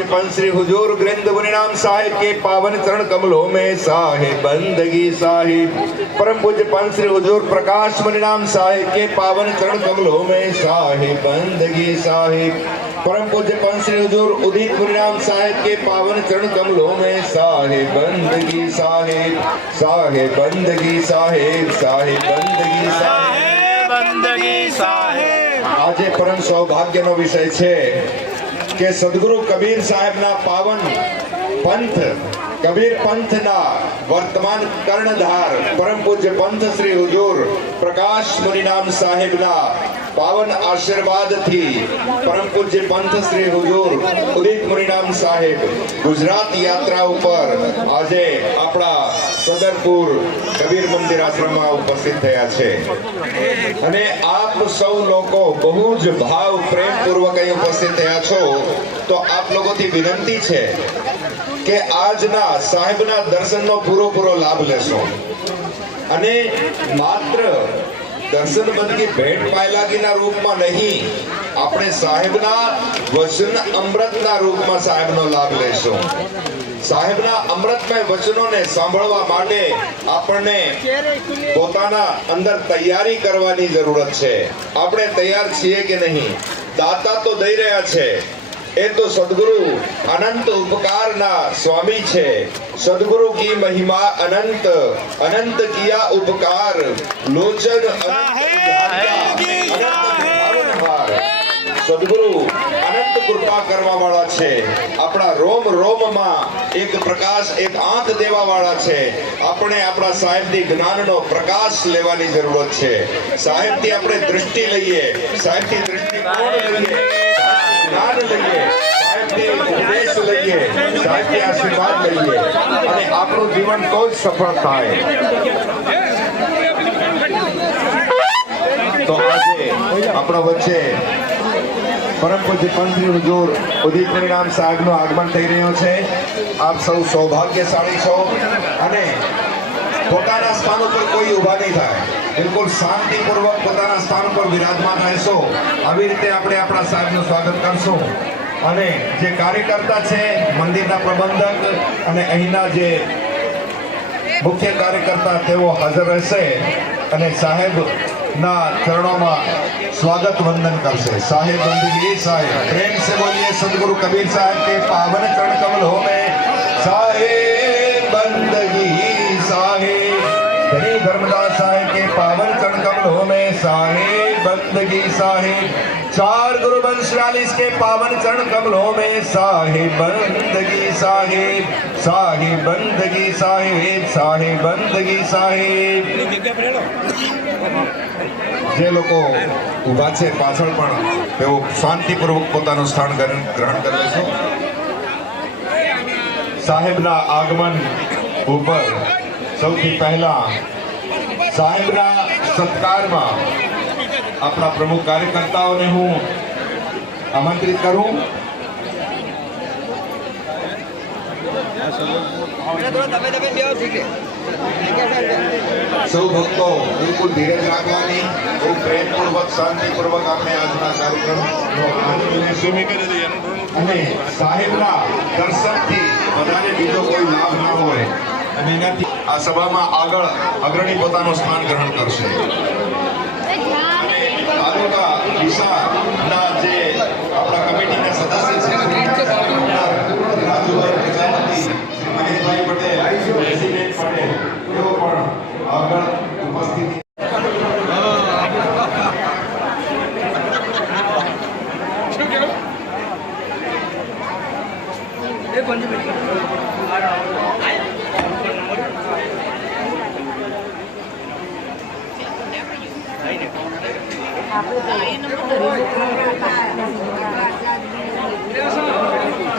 पंच श्री हुजूर ग्रंथ नाम साहिब के पावन चरण कमलों में साहिब बंदगी साहिब परम पूज्य पंच श्री हुजूर प्रकाश नाम साहिब के पावन चरण कमलों में साहिब बंदगी साहिब परम पूज्य पंच श्री हुजूर उदित नाम साहिब के पावन चरण कमलों में साहिब बंदगी साहिब साहिब बंदगी साहिब साहिब बंदगी साहिब બંદગી સાહેબ આજે પરમ સૌભાગ્યનો વિષય છે કે સદગુરુ કબીર સાહેબના પાવન પંથ કબીર પંથના વર્તમાન કર્ણધાર, પરમ પૂજ્ય પંથ શ્રી હુજુર, પ્રકાશ મુનિનામ સાહેબના પાવન આશીર્વાદથી પરમ પૂજ્ય પંથ શ્રી હુજુર, ઉદિત મુનિનામ સાહેબ, ગુજરાત યાત્રા ઉપર આજે આપણા સદરપુર કબીર મંદિર આશ્રમમાં ઉપસ્થિત થયા છે. અને આપ સૌ લોકો બહુ જ ભાવ પ્રેમપૂર્વક અહીં ઉપસ્થિત થયા છો. તો આપ લોકોથી વિનંતી છે કે આજના સાહેબના દર્શનનો પૂરો લાભ લેશો. અને માત્ર દર્શન બંદગી ભેટ પાયલાગીના રૂપમાં નહીં, આપણે સાહેબના વચન અમૃતના રૂપમાં સાહેબનો લાભ લેશો. સાહેબના અમૃતમય વચનોને સાંભળવા માટે આપણને પોતાના અંદર તૈયારી કરવાની જરૂરત છે. આપણે તૈયાર છીએ કે નહીં? દાતા તો દઈ રહ્યા છે. એ તો સદગુરુ અનંત ઉપકારના સ્વામી છે. સદગુરુ કી મહિમા અનંત અનંત કિયા ઉપકાર લોચન સદગુરુ અનંત કૃપા કરવા વાળા છે. આપણા રોમ રોમમાં એક પ્રકાશ એક આંખ દેવા વાળા છે. આપણે આપણા સાહેબની જ્ઞાનનો પ્રકાશ લેવાની જરૂરત છે. સાહેબથી આપણે દૃષ્ટિ લઈએ. સાહેબથી દૃષ્ટિકોણ લઈએ? જ્ઞાન લઈએ ઉપદેશ લઈએ સાહેબથી આશીર્વાદ લઈએ અને આપણું જીવન તો જ સફળ થાય તો આજે આપણા વચ્ચે પરમ પૂજ્ય પંથની હજુર ઉદિત પરિણામ સાહેબનું આગમન થઈ રહ્યું છે આપ સૌ સૌભાગ્યશાળી છો અને પોતાના સ્થાન ઉપર કોઈ ઊભા નહીં થાય. બિલકુલ શાંતિપૂર્વક પોતાના સ્થાન પર વિરાજમાન રહેશો. આવી રીતે આપણે આપણા સાહેબનું સ્વાગત કરશું. અને જે કાર્યકર્તા છે, મંદિરના પ્રબંધક અને અહીંના જે મુખ્ય કાર્યકર્તા તેઓ હાજર રહેશે અને સાહેબના ચરણોમાં સ્વાગત વંદન કરશે. સાહેબ બંદગી સાહેબ. પ્રેમ સે બોલીએ, સદગુરુ કબીર સાહેબ કે પાવન ચરણ धनी धर्मदास साहेब के पावन चरण कमलों में साहेब बंदगी साहेब चार गुरु वंशवालिस के पावन चरण कमलों में साहेब बंदगी साहेब साहेब बंदगी साहेब साहेब बंदगी साहेब જે લોકો ઊભા છે પાછળ પણ તેઓ શાંતિપૂર્વક પોતાનું સ્થાન ગ્રહણ ગ્રહણ કરી લેશો સાહેબના આગમન ઉપર સૌથી પહેલા સાહેબના સત્કારમાં આપણા પ્રમુખ કાર્યકર્તાઓને હું આમંત્રિત કરું. સૌ ભક્તો, બિલકુલ ધીરજ રાખવાની, બહુ પ્રેમપૂર્વક, શાંતિપૂર્વક આપણે આજના કાર્યક્રમ અને સાહેબના દર્શનથી બધાને બીજો કોઈ લાભ ના હોય. અને એનાથી આ સભામાં આગળ અગ્રણી પોતાનું સ્થાન ગ્રહણ કરશે. તાલુકા દિશાના જે આપણા કમિટીના સદસ્ય છે શ્રી રાજુભાઈ પ્રજાપતિ શ્રી મહેશભાઈ પટેલ રેસિડેન્ટ પટેલ તેઓ પણ આગળ ઉપસ્થિત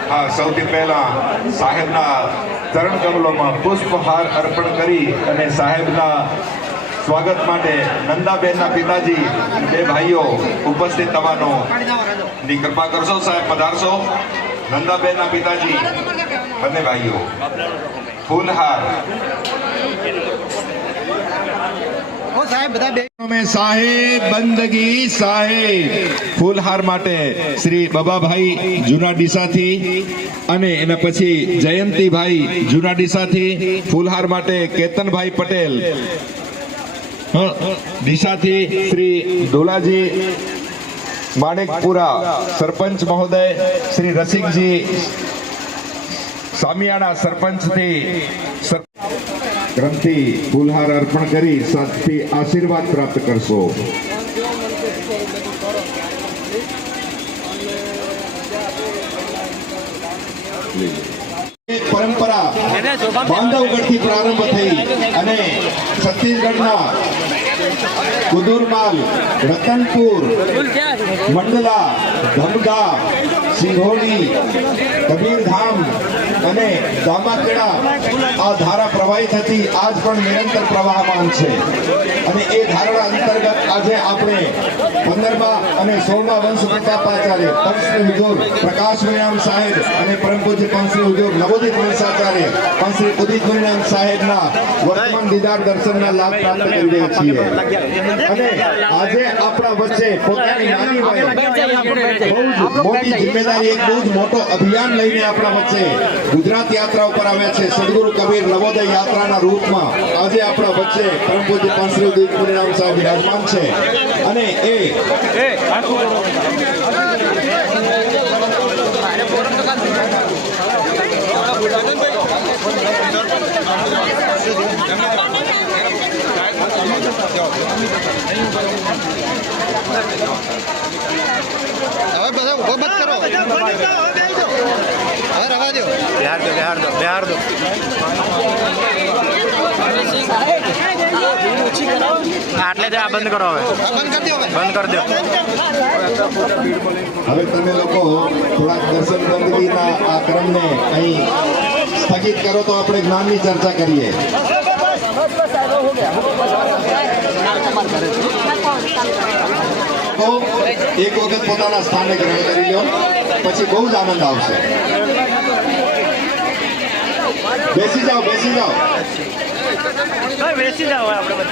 હા, સૌથી પહેલા સાહેબના ચરણ કમલોમાં પુષ્પહાર અર્પણ કરી અને સાહેબના સ્વાગત માટે નંદાબેનના પિતાજી, બે ભાઈઓ ઉપસ્થિત થવાનો ની કૃપા કરશો, સાહેબ, પધારશો. નંદાબેનના પિતાજી, બંને ભાઈઓ. ફૂલહાર. સાહેબ બધા બે સાહેબ, બંદગી સાહેબ. ફૂલહાર માટે શ્રી બબાભાઈ જૂના અને એના પછી જયંતિભાઈ જૂના ફૂલહાર માટે કેતનભાઈ પટેલ. ડીસાથી શ્રી ડોલાજી માણેકપુરા, સરપંચ મહોદય શ્રી રસિકજી સામિયાણા સરપંચથી સર- ગ્રંથિ ફૂલહાર અર્પણ કરી સાથી આશીર્વાદ પ્રાપ્ત કરશો. પરંપરા બાંધવગઢથી પ્રારંભ થઈ અને છત્તીસગઢના કુદુરમાલ, રતનપુર, મંડલા, ધમગા સિંઘોલી કબીરધામ અને દામાકેડા આ ધારા પ્રવાહિત હતી આજ પણ નિરંતર પ્રવાહમાન છે. અને એ ધારણા અંતર્ગત આજે આપણે પંદરમા અને સોળમા વંશ પ્રતાપાચાર્ય પંચશ્રી ઉદ્યોગ પ્રકાશ વિરામ સાહેબ અને પરમ પૂજ્ય પંચશ્રી હુજુર નવોદિત વંશાચાર્ય પંચશ્રી ઉદિત વિરામ સાહેબના વર્તમાન દીદાર દર્શનના લાભ પ્રાપ્ત કરી રહ્યા છીએ. અને આજે આપણા વચ્ચે પોતાની નાની વયે બહુ જ મોટી જિમ્મેદારી, એક બહુ જ મોટો અભિયાન લઈને આપણા વચ્ચે ગુજરાત યાત્રા ઉપર આવ્યા છે સદગુરુ કબીર નવોદય યાત્રાના રૂપમાં આજે આપણા વચ્ચે પરમ પૂજ્ય પાંચશ્રી દીપ પરિણામ સાહેબ વિરાજમાન છે. અને એ હવે બધા ઊભો મત કરો. હવે રવા દો બિહાર દો બિહાર દો બિહાર દો આટલે જ આ બંધ કરો હવે આ બંધ કરી દો હવે બંધ કરી દો હવે તમે લોકો થોડાક દર્શન બંદગીના આ ક્રમને અહીં સ્થગિત કરો તો આપણે જ્ઞાનની ચર્ચા કરીએ. તો એક વખત પોતાના સ્થાને ગ્રહણ કરી લો પછી બહુ જ આનંદ આવશે. બેસી જાઓ બેસી જાઓ. બેસી જાઓ આપણે બધા.